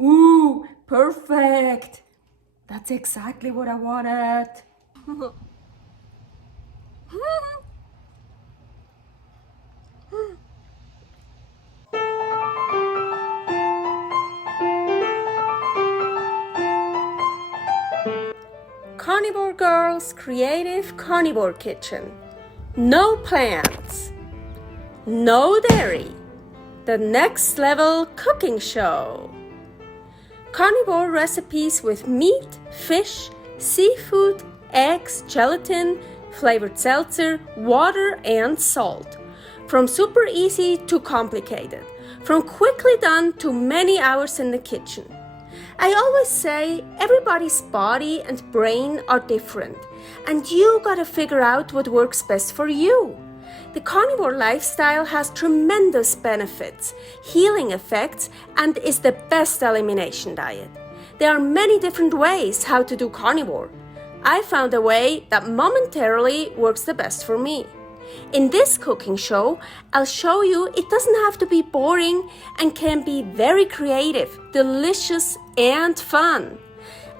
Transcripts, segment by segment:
Ooh, perfect. That's exactly what I wanted. Carnivore Girl's Creative Carnivore Kitchen. No plants, no dairy, the next level cooking show. Carnivore recipes with meat, fish, seafood, eggs, gelatin, flavored seltzer, water, and salt. From super easy to complicated, from quickly done to many hours in the kitchen. I always say everybody's body and brain are different, and you gotta figure out what works best for you. The carnivore lifestyle has tremendous benefits, healing effects, and is the best elimination diet. There are many different ways how to do carnivore. I found a way that momentarily works the best for me. In this cooking show, I'll show you it doesn't have to be boring and can be very creative, delicious, and fun.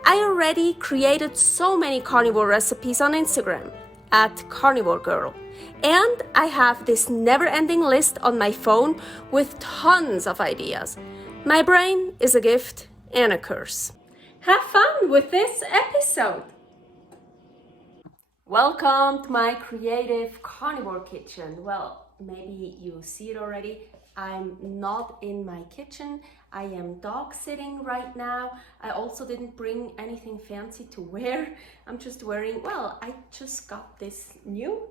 I already created so many carnivore recipes on Instagram at Carnivore Girl. And I have this never-ending list on my phone with tons of ideas. My brain is a gift and a curse. Have fun with this episode! Welcome to my creative carnivore kitchen. Well, maybe you see it already. I'm not in my kitchen. I am dog sitting right now. I also didn't bring anything fancy to wear. I'm just wearing, well, I just got this new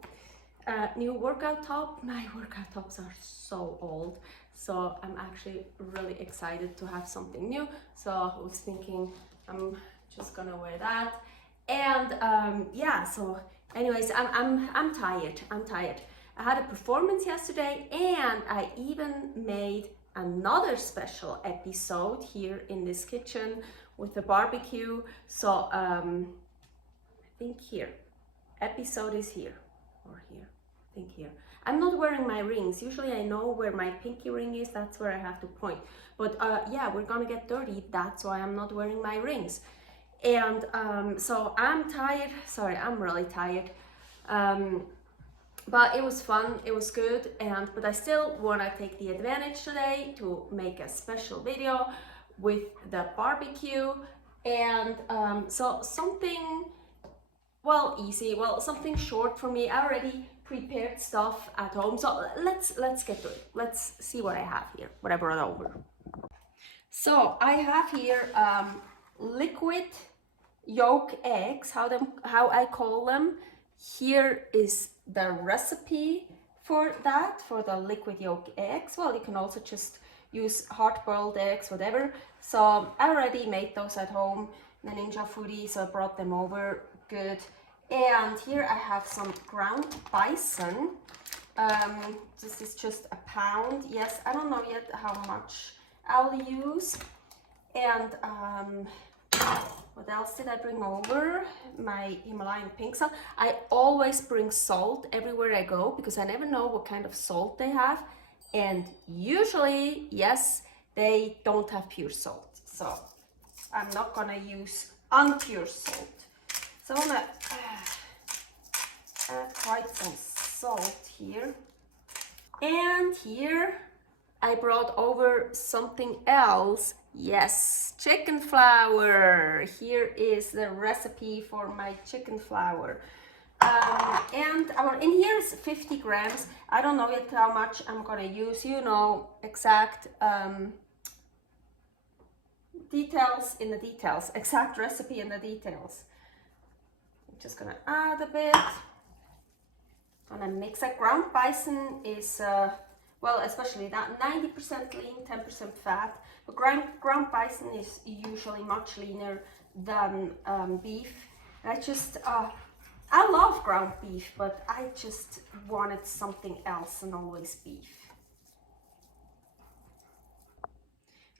workout top. My workout tops are so old, so I'm actually really excited to have something new. So I was thinking I'm just gonna wear that. And yeah, so anyways, I'm tired. I had a performance yesterday, and I even made another special episode here in this kitchen with the barbecue. So I think here, episode is here or here. I think here. I'm not wearing my rings. Usually I know where my pinky ring is. That's where I have to point. But yeah, we're gonna get dirty. That's why I'm not wearing my rings. And so I'm tired. Sorry, I'm really tired. But it was fun, it was good, but I still want to take the advantage today to make a special video with the barbecue, and so something, well, easy, well, something short for me. I already prepared stuff at home, so let's get to it. Let's see what I have here, what I brought over. So I have here liquid yolk eggs, how I call them. Here is the recipe for that, for the liquid yolk eggs. Well, you can also just use hard-boiled eggs, whatever. So I already made those at home, the Ninja Foodie, so I brought them over, good. And here I have some ground bison. This is just a pound. Yes, I don't know yet how much I'll use. And what else did I bring over? My Himalayan pink salt. I always bring salt everywhere I go because I never know what kind of salt they have. And usually, yes, they don't have pure salt. So I'm not gonna use unpure salt. So I'm gonna add quite some salt here. And here I brought over something else. Yes, chicken flour. Here is the recipe for my chicken flour. And in here is 50 grams. I don't know yet how much I'm gonna use. You know, exact details in the details. Exact recipe in the details. I'm just gonna add a bit. Gonna mix it. Ground bison is well, especially that 90% lean, 10% fat. But ground bison is usually much leaner than beef. I love ground beef, but I just wanted something else and always beef.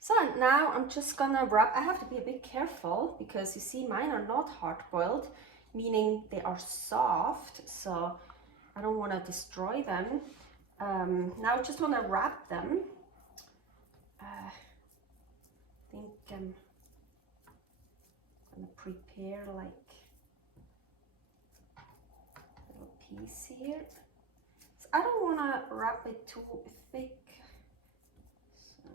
So now I'm just gonna wrap. I have to be a bit careful because you see mine are not hard boiled, meaning they are soft, so I don't want to destroy them. Now I just want to wrap them. I think I'm gonna prepare like a little piece here. So I don't want to wrap it too thick. So.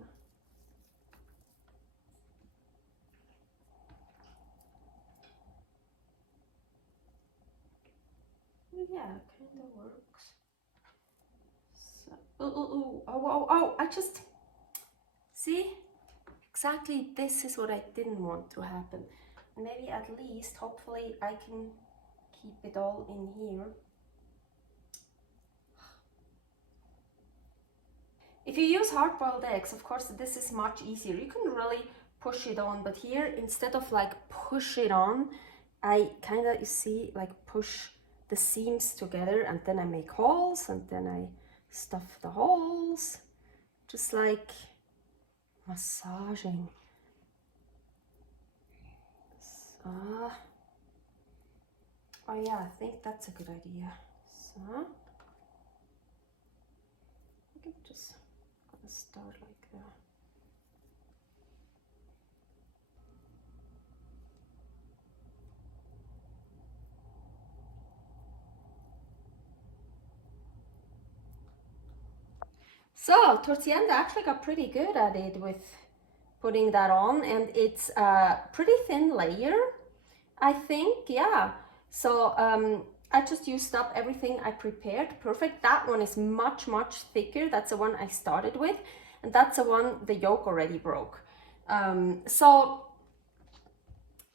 Yeah, kind of works. So, oh, I just, see, exactly this is what I didn't want to happen. Maybe at least, hopefully I can keep it all in here. If you use hard-boiled eggs, of course, this is much easier. You can really push it on, but here, instead of like push it on, I kind of, you see, like push the seams together, and then I make holes, and then I stuff the holes, just like massaging. So, oh yeah, I think that's a good idea. So, I can just start like that. So towards the end I actually got pretty good at it with putting that on, and it's a pretty thin layer, I think, yeah. So I just used up everything I prepared. Perfect. That one is much thicker. That's the one I started with, and that's the one the yolk already broke. So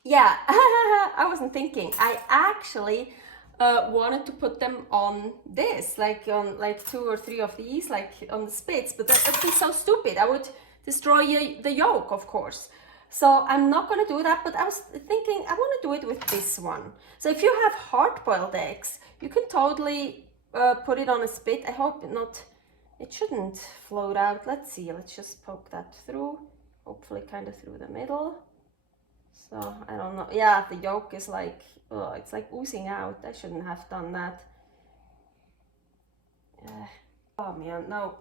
yeah, I wasn't thinking. I actually wanted to put them on this, like on like 2 or 3 of these, like on the spits, but that would be so stupid. I would destroy the yolk, of course. So I'm not going to do that, but I was thinking I want to do it with this one. So if you have hard-boiled eggs, you can totally put it on a spit. I hope it shouldn't float out. Let's see, let's just poke that through, hopefully kind of through the middle. So I don't know, yeah, the yolk is like, oh, it's like oozing out. I shouldn't have done that. Oh man, no,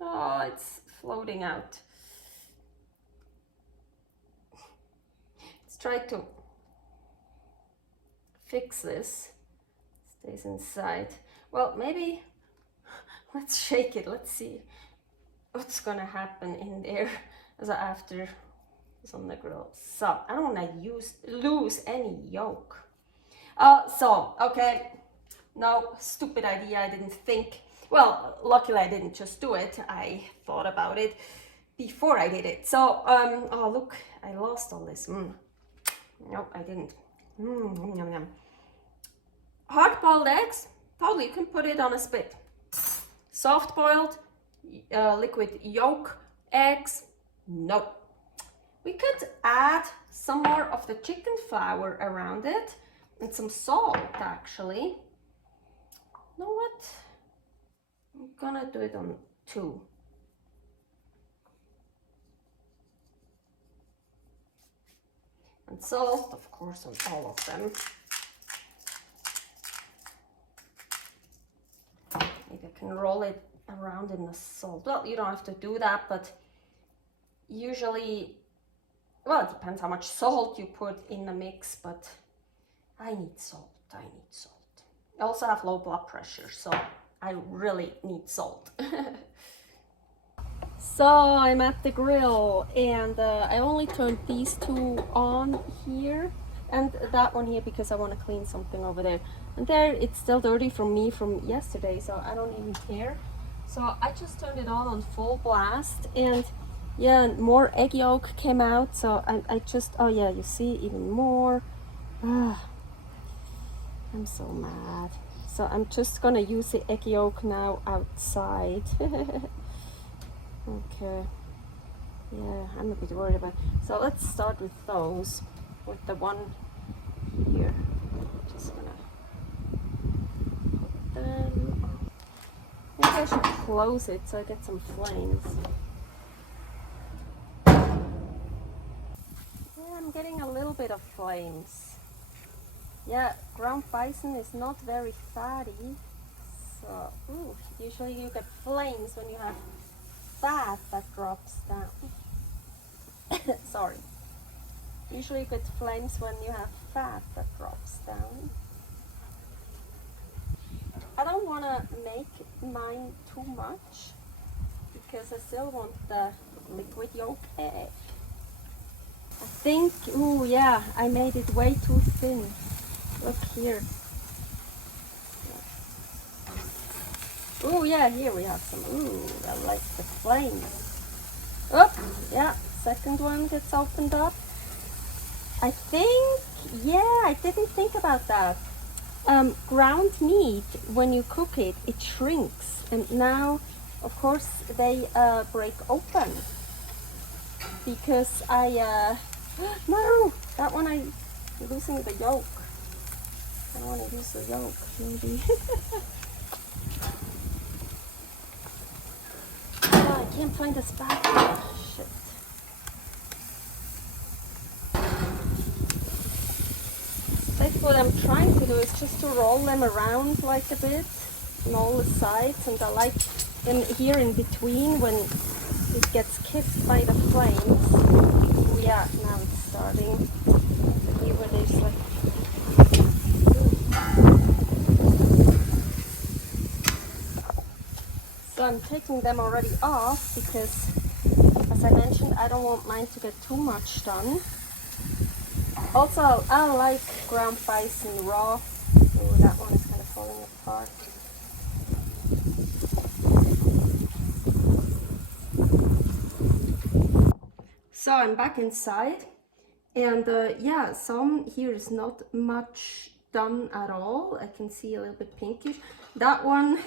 oh, it's floating out. Let's try to fix this. Stays inside. Well, maybe let's shake it. Let's see what's gonna happen in there as after it's on the grill. So I don't want to lose any yolk. So okay, no, stupid idea. I didn't think. Well, luckily I didn't just do it. I thought about it before I did it. So oh look, I lost all this. No, I didn't. Yum, yum. Hard-boiled eggs, totally, you can put it on a spit. Soft-boiled, liquid yolk eggs, no. We could add some more of the chicken flour around it and some salt, actually. You know what? I'm gonna do it on 2. And salt, of course, on all of them. Maybe I can roll it around in the salt. Well, you don't have to do that, but usually, well, it depends how much salt you put in the mix, but I need salt. I also have low blood pressure, so I really need salt. So I'm at the grill, and I only turned these 2 on here and that one here because I want to clean something over there. And there it's still dirty from me from yesterday, so I don't even care. So I just turned it on full blast, and yeah, more egg yolk came out. So I just, oh yeah, you see even more. I'm so mad. So I'm just gonna use the egg yolk now outside. Okay, yeah, I'm a bit worried about it. So let's start with those, with the one here. Just gonna put them. Maybe I should close it so I get some flames. Yeah, I'm getting a little bit of flames. Yeah, ground bison is not very fatty, so ooh, usually you get flames when you have fat that drops down. Sorry. Usually you get flames when you have fat that drops down. I don't want to make mine too much because I still want the liquid yolk egg. I think, ooh yeah, I made it way too thin. Look here. Ooh yeah, here we have some, ooh, I like the flames. Oh, yeah, second one gets opened up. I think, yeah, I didn't think about that. Ground meat, when you cook it, it shrinks. And now, of course, they break open. Because no, that one I'm losing the yolk. I don't want to use the yolk, maybe. Oh, I can't find the spatula. Shit. That's what I'm trying to do, is just to roll them around like a bit on all the sides, and I like them here in between when it gets kissed by the flames. Oh yeah, now it's starting. Here where there's like... So I'm taking them already off because, as I mentioned, I don't want mine to get too much done. Also, I like ground bison raw. Oh, that one is kind of falling apart. So I'm back inside, and yeah, some here is not much done at all. I can see a little bit pinkish. That one,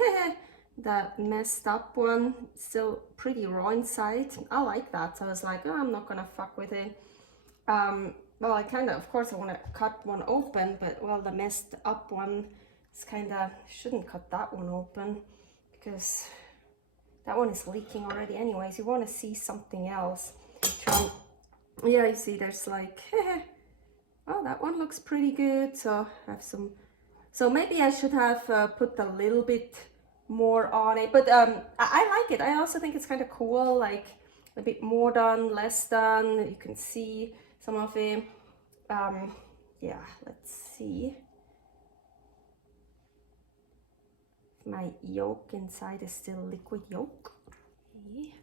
that messed up one, still pretty raw inside. I like that, so I was like, oh, I'm not gonna fuck with it. Well, I kind of course I want to cut one open, but well, the messed up one is kind of, shouldn't cut that one open because that one is leaking already anyways. You want to see something else. Yeah, you see there's like, oh, that one looks pretty good. So I have some, so maybe I should have put a little bit more on it, but I like it. I also think it's kind of cool, like a bit more done, less done. You can see some of it. Yeah, let's see. My yolk inside is still liquid yolk. Okay.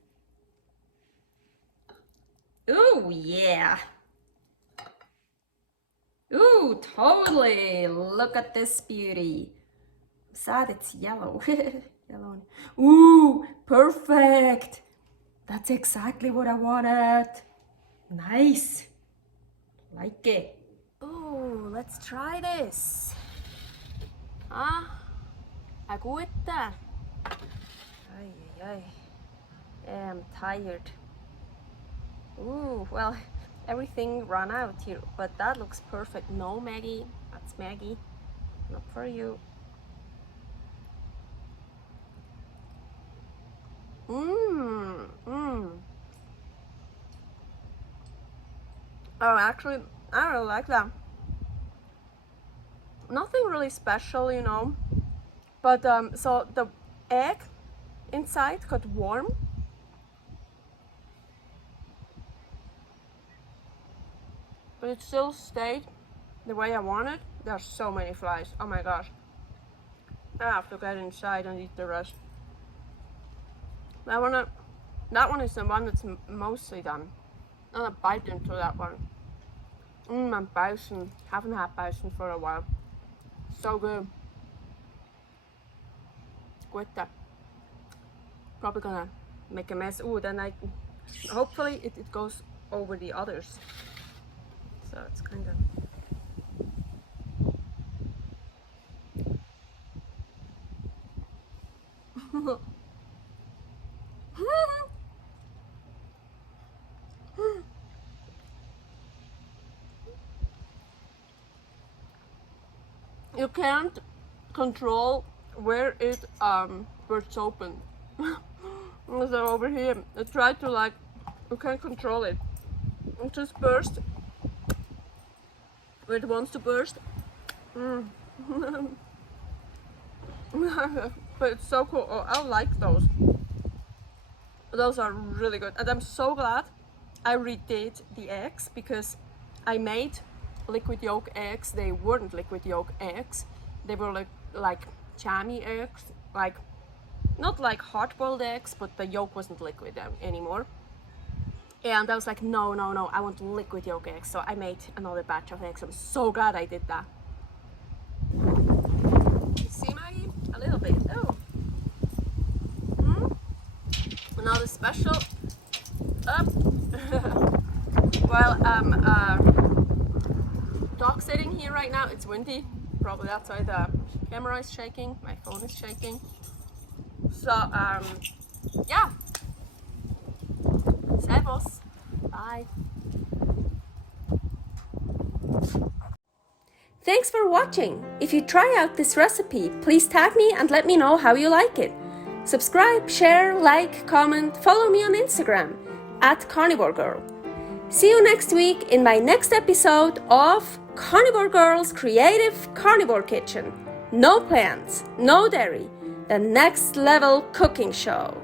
Oh yeah. Ooh, totally. Look at this beauty. I'm sad it's yellow. Yellow. Ooh, perfect. That's exactly what I wanted. Nice. Like it. Oh, let's try this. Ah, a gute. Ay, ay, ay. I'm tired. Ooh, well, everything ran out here, but that looks perfect. No, Maggie, that's Maggie. Not for you. Oh, actually, I really like that. Nothing really special, you know. But so the egg inside got warm. But it still stayed the way I wanted. There are so many flies. Oh my gosh. I have to get inside and eat the rest. That one is the one that's mostly done. I'm gonna bite into that one. And bison. Haven't had bison for a while. So good. Guetta. Probably gonna make a mess. Ooh, then hopefully it goes over the others. So it's kind of... You can't control where it bursts open. So over here, I tried to like, you can't control it. It just burst where it wants to burst. But it's so cool. Oh, I like those. Those are really good, and I'm so glad I redid the eggs because I made liquid yolk eggs. They weren't liquid yolk eggs. They were like jammy eggs, like not like hard-boiled eggs, but the yolk wasn't liquid anymore. And I was like, no, I want liquid yolk eggs. So I made another batch of eggs. I'm so glad I did that. You see, Maggie? A little bit. Oh. Another special. Up. While I'm dog sitting here right now, it's windy. Probably that's why the camera is shaking. My phone is shaking. So, yeah. Servus. Bye. Thanks for watching. If you try out this recipe, please tag me and let me know how you like it. Subscribe, share, like, comment, follow me on Instagram @Carnivore Girl. See you next week in my next episode of Carnivore Girl's Creative Carnivore Kitchen. No plants, no dairy, the next level cooking show.